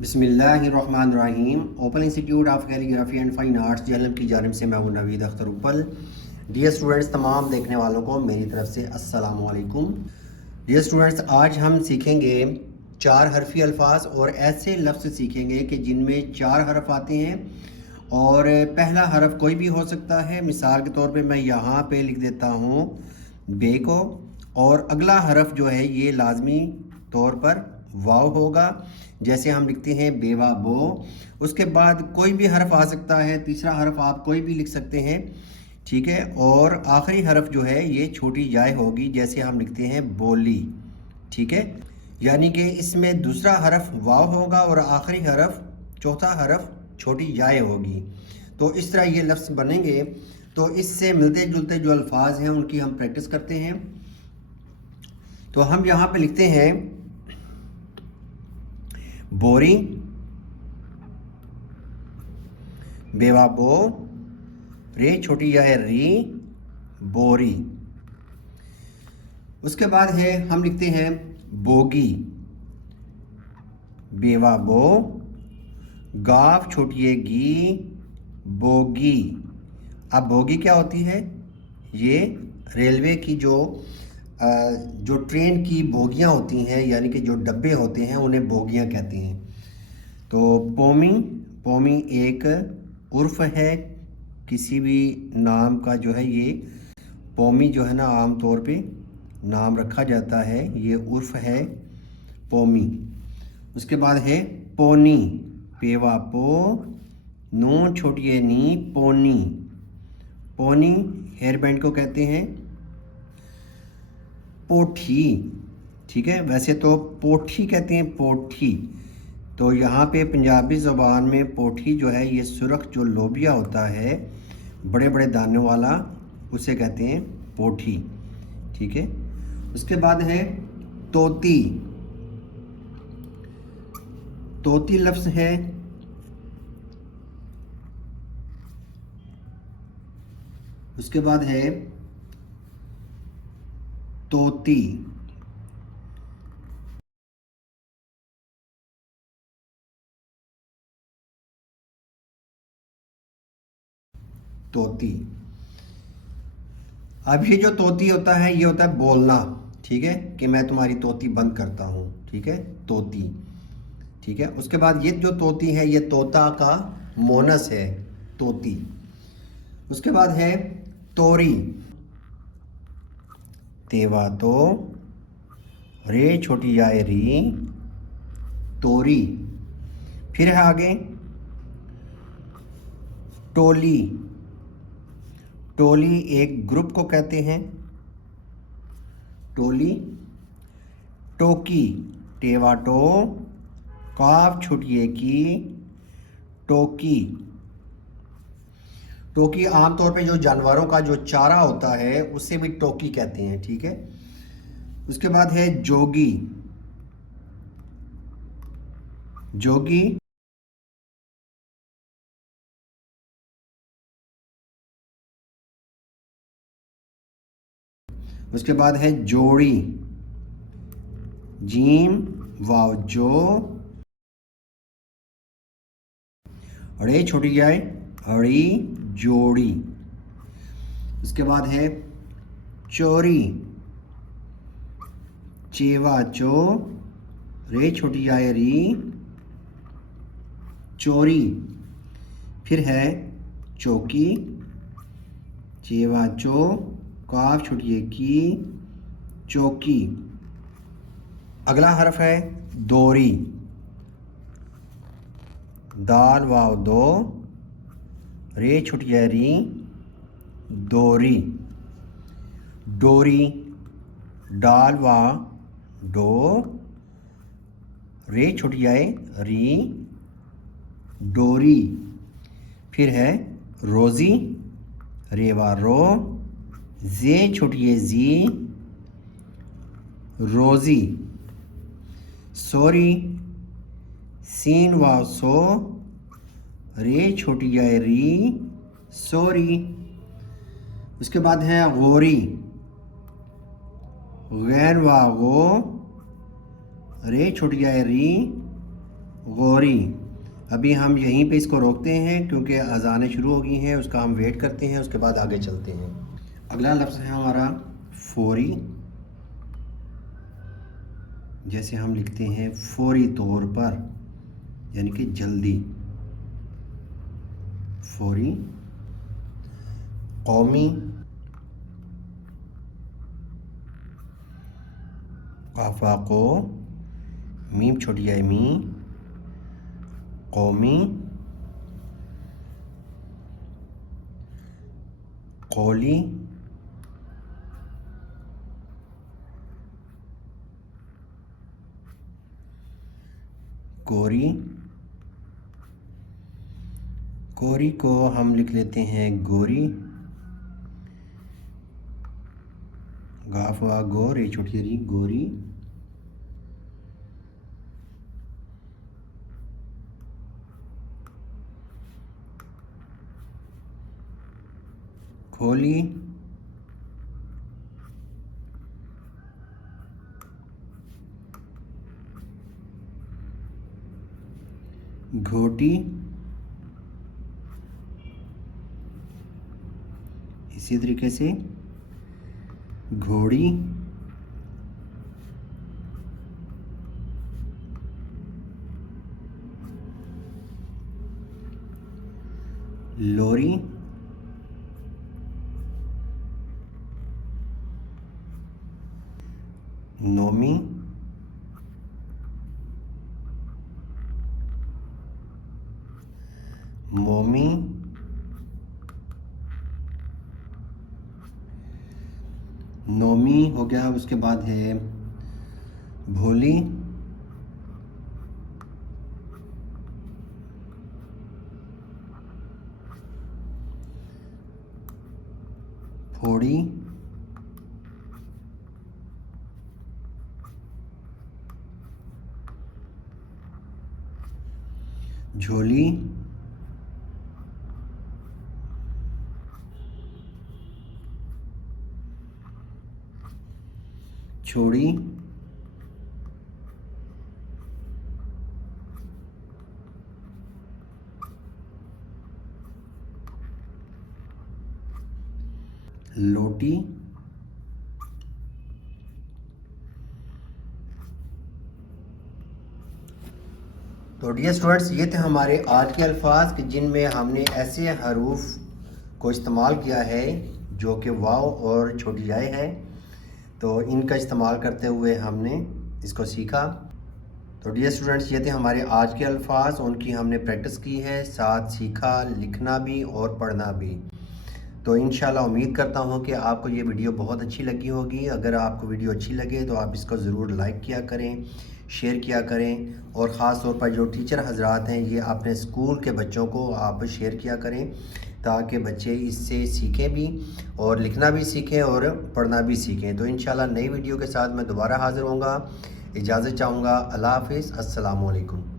बिस्मिल्लाहिर्रहमानिर्रहीम। Open institute of calligraphy and fine arts JLM की जानिब से मैं हूं नवीद अख्तर उपल। डियर स्टूडेंट्स, तमाम देखने वालों को मेरी तरफ से अस्सलामु अलैकुम। डियर स्टूडेंट्स, आज हम सीखेंगे चार हरफी अल्फाज और ऐसे लफ्ज़ सीखेंगे कि जिनमें चार हरफ आते हैं और पहला हरफ कोई भी हो सकता है। मिसाल के तौर पे मैं यहाँ पे लिख देता हूँ बे को, और अगला हरफ जो है ये लाजमी तौर पर वाव होगा। जैसे हम लिखते हैं बेवा बो। उसके बाद कोई भी हरफ आ सकता है, तीसरा हरफ आप कोई भी लिख सकते हैं, ठीक है। और आखिरी हरफ जो है ये छोटी जाए होगी, जैसे हम लिखते हैं बोली, ठीक है। यानी कि इसमें दूसरा हरफ वाव होगा और आखिरी हरफ, चौथा हरफ छोटी जाए होगी। तो इस तरह ये लफ्ज़ बनेंगे। तो इससे मिलते जुलते जो अल्फाज हैं उनकी हम प्रैक्टिस करते हैं। तो हम यहाँ पे लिखते हैं बोरी, बेवा बो, रे छोटी या री, बोरी। उसके बाद है हम लिखते हैं बोगी, बेवा बो, गाफ छोटी है गी, बोगी। अब बोगी क्या होती है? ये रेलवे की जो ट्रेन की बोगियां होती हैं, यानी कि जो डब्बे होते हैं उन्हें बोगियां कहते हैं। तो पोमी, पोमी एक उर्फ है किसी भी नाम का, जो है ये पोमी जो है ना आम तौर पे नाम रखा जाता है, ये उर्फ है पोमी। उसके बाद है पोनी, पेवा पो, नून छोटी है नी, पोनी। पोनी हेयर बैंड को कहते हैं पोठी, ठीक है। वैसे तो पोठी कहते हैं, पोठी। तो यहाँ पे पंजाबी ज़बान में पोठी जो है ये सुरख जो लोबिया होता है, बड़े बड़े दानों वाला, उसे कहते हैं पोठी, ठीक है। उसके बाद है तोती, तोती लफ्ज़ है। उसके बाद है तोती, तोती। अब ये जो तोती होता है ये होता है बोलना, ठीक है, कि मैं तुम्हारी तोती बंद करता हूँ, ठीक है, तोती, ठीक है। उसके बाद ये जो तोती है ये तोता का मोनस है, तोती। उसके बाद है तोरी, तेवा तो, रे छोटी आए री, तोरी। फिर है आगे टोली, टोली एक ग्रुप को कहते हैं, टोली। टोकी, टेवा टो, काफ छुटिए की, टोकी। टोकी आमतौर पे जो जानवरों का जो चारा होता है उससे भी टोकी कहते हैं, ठीक है। उसके बाद है जोगी, जोगी। उसके बाद है जोड़ी, जीम वाव जो, अड़े छोटी जाए अड़ी, जोड़ी। उसके बाद है चोरी, चेवा चो, रे छोटी आए री, चोरी। फिर है चौकी, चेवा चो, काफ छुटिए की, चौकी। अगला हरफ है दोरी, दाल वाव दो, रे छुटिया री, दोरी। डोरी, डाल वा डो, रे छुटियाए री, डोरी। फिर है रोज़ी, रेवा रो, जे छुटिए जी, रोज़ी। सोरी, सीन वाव सो, रे छोटी आए री, सोरी। उसके बाद है गोरी, गैर वाव गो, रे छोटी आए री, गौरी। अभी हम यहीं पे इसको रोकते हैं क्योंकि अजानें शुरू हो गई हैं, उसका हम वेट करते हैं, उसके बाद आगे चलते हैं। अगला लफ्ज़ है हमारा फौरी। जैसे हम लिखते हैं फौरी तौर पर, यानी कि जल्दी, फौरी। कौमी, काफा को, मीम छोटी आई मी, कौमी। कौली, कोरी। कोरी को हम लिख लेते हैं गोरी। गाफा गोर, ये छोटी री, गोरी। खोली, घोटी। इसी तरीके से घोड़ी। लोरी। नोमी। मोमी। नोमी हो गया। उसके बाद है भोली। फोड़ी। झोली। छोड़ी। लोटी। तो डियर स्टूडेंट्स, ये थे हमारे आज के अल्फाज कि जिनमें हमने ऐसे हरूफ को इस्तेमाल किया है जो कि वाव और छोटी जाए है। तो इनका इस्तेमाल करते हुए हमने इसको सीखा। तो डियर स्टूडेंट्स, ये थे हमारे आज के अल्फाज, उनकी हमने प्रैक्टिस की है, साथ सीखा लिखना भी और पढ़ना भी। तो इंशाल्लाह उम्मीद करता हूँ कि आपको ये वीडियो बहुत अच्छी लगी होगी। अगर आपको वीडियो अच्छी लगे तो आप इसको ज़रूर लाइक किया करें, शेयर किया करें, और ख़ास तौर पर जो टीचर हजरात हैं ये अपने स्कूल के बच्चों को आप शेयर किया करें ताकि बच्चे इससे सीखें भी और लिखना भी सीखें और पढ़ना भी सीखें। तो इंशाल्लाह नई वीडियो के साथ मैं दोबारा हाज़िर होऊंगा। इजाज़त चाहूँगा। अल्लाह हाफ़िज़। अस्सलामु अलैकुम।